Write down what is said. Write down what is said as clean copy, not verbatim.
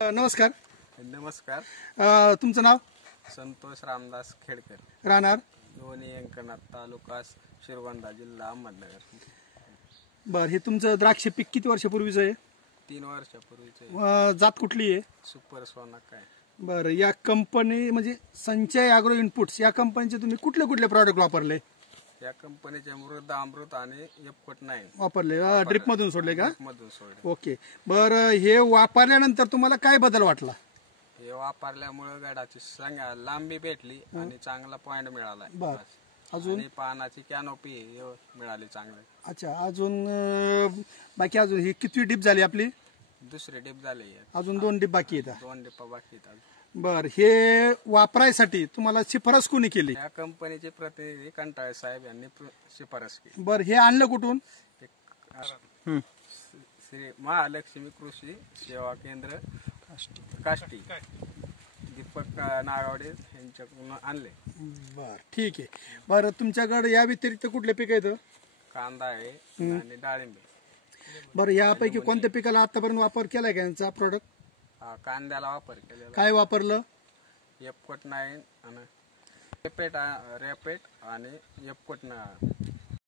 नमस्कार. नमस्कार. तुमचं नाव? संतोष रामदास खेडकर, राहणार लोणी अंकनाथ, तालुका श्रीगोंदा, जिल्हा अहमदनगर. बर. हे तुमचं द्राक्ष पीक किती वर्षापूर्वीचं आहे? 3 वर्षापूर्वीचे. जात कुठली आहे? सुपर सोना काय. बरं. या कंपनी म्हणजे संचय अॅग्रो इनपुट्स या कंपनीचे तुम्ही कुठले कुठले प्रॉडक्ट वापरले? या कंपनीचे मृद अमृत आणि एफकोट 9 वापरले. ड्रिप मधून सोडले का? मधून सोडले. ओके. बरं. हे वापरल्यानंतर तुम्हाला काय बदल वाटला? हे वापरल्यामुळे गाडाची लांबी भेटली आणि चांगला पॉइंट मिळाला. बर. अजून आणि पानाची कॅनोपी मिळाली चांगली. अच्छा. अजून बाकी अजून ही किती डिप झाली आपली? दुसरी डिप झाली. अजून 2 डिप बाकी आहेत. 2 डिपा बाकी आहेत. बर. हे वापरायसाठी तुम्हाला शिफारस कोणी केली? या कंपनीचे प्रतिनिधी कंटाळे साहेब यांनी शिफारस केली. बर. हे आणलं कुठून? श्री महालक्ष्मी कृषी सेवा केंद्र काष्टी, दीपक नागावडे यांच्याकडून आणले. बर. ठीक आहे. बरं. तुमच्याकडे या व्यतिरिक्त कुठले पीक आहेत? कांदा आहे आणि डाळिंबे. बरं. यापैकी कोणत्या पिकाला आतापर्यंत वापर केलाय का यांचा प्रोडक्ट? कांद्याला वापर केलेला. काय वापरलं? एफकोट 9 आणि रेपेट आणि एफकोट